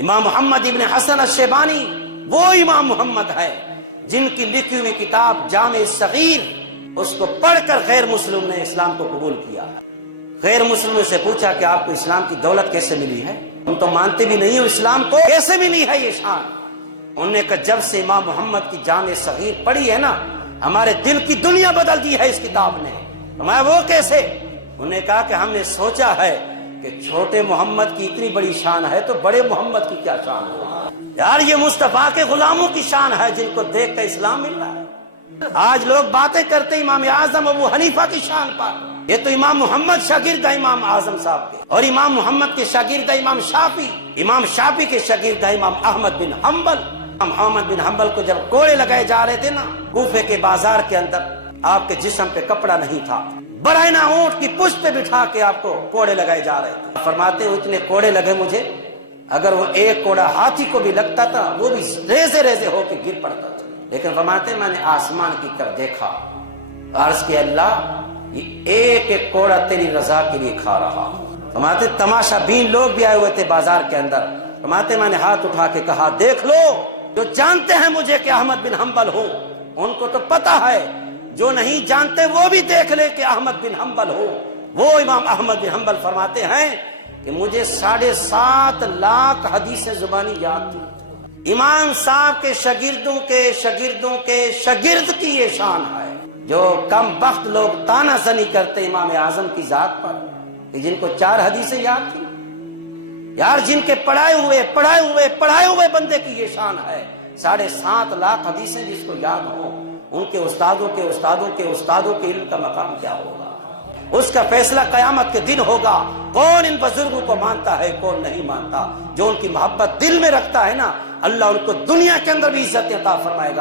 امام محمد ابن حسن الشیبانی وہ امام محمد ہے جن کی لکھی ہوئی کتاب جامع صغیر اس کو پڑھ کر غیر مسلم نے اسلام کو قبول کیا. غیر مسلموں سے پوچھا کہ آپ کو اسلام کی دولت کیسے ملی ہے؟ تم تو مانتے بھی نہیں ہو اسلام کو، کیسے ملی ہے یہ شان؟ انہوں نے کہا جب سے امام محمد کی جامع صغیر پڑھی ہے نا، ہمارے دل کی دنیا بدل دی ہے اس کتاب نے. ہمارا وہ کیسے؟ انہوں نے کہا کہ ہم نے سوچا ہے کہ چھوٹے محمد کی اتنی بڑی شان ہے تو بڑے محمد کی کیا شان ہو یار. یہ مصطفیٰ کے غلاموں کی شان ہے جن کو دیکھ کر اسلام مل رہا ہے. آج لوگ باتیں کرتے امام اعظم ابو حنیفہ کی شان پر. یہ تو امام محمد شاگرد ہے امام اعظم صاحب کے، اور امام محمد کے شاگرد ہے امام شافعی کے شاگرد ہے امام احمد بن حنبل. محمد بن حنبل کو جب کوڑے لگائے جا رہے تھے نا کوفے کے بازار کے اندر، آپ کے جسم پہ کپڑا نہیں تھا، برہنہ اونٹ کی پشت پہ بٹھا کے آپ کو کوڑے لگائے جا رہے تھے. فرماتے ہو اتنے کوڑے لگے مجھے، اگر وہ ایک کوڑا ہاتھی کو بھی لگتا تھا وہ بھی ریزے ریزے ہو کے گر پڑتا تھا. لیکن فرماتے میں نے آسمان کی کر دیکھا، عرض کیا اللہ یہ ایک ایک کوڑا تیری رضا کے لیے کھا رہا ہوں. فرماتے تماشا بین لوگ بھی آئے ہوئے تھے بازار کے اندر. فرماتے میں نے ہاتھ اٹھا کے کہا دیکھ لو، جو جانتے ہیں مجھے کہ احمد بن حنبل ہوں ان کو تو پتا ہے، جو نہیں جانتے وہ بھی دیکھ لے کہ احمد بن حنبل ہو. وہ امام احمد بن حنبل فرماتے ہیں کہ مجھے 7.5 لاکھ حدیث زبانی یاد تھی. امام صاحب کے شاگردوں کے شاگرد کی یہ شان ہے. جو کم بخت لوگ تانا زنی کرتے امام اعظم کی ذات پر کہ جن کو 4 حدیثیں یاد تھی. یار جن کے پڑھائے ہوئے بندے کی یہ شان ہے. 7.5 لاکھ حدیثیں جس کو یاد ہو، ان کے استادوں کے علم کا مقام کیا ہوگا؟ اس کا فیصلہ قیامت کے دن ہوگا. کون ان بزرگوں کو مانتا ہے کون نہیں مانتا. جو ان کی محبت دل میں رکھتا ہے نا، اللہ ان کو دنیا کے اندر بھی عزت عطا فرمائے گا.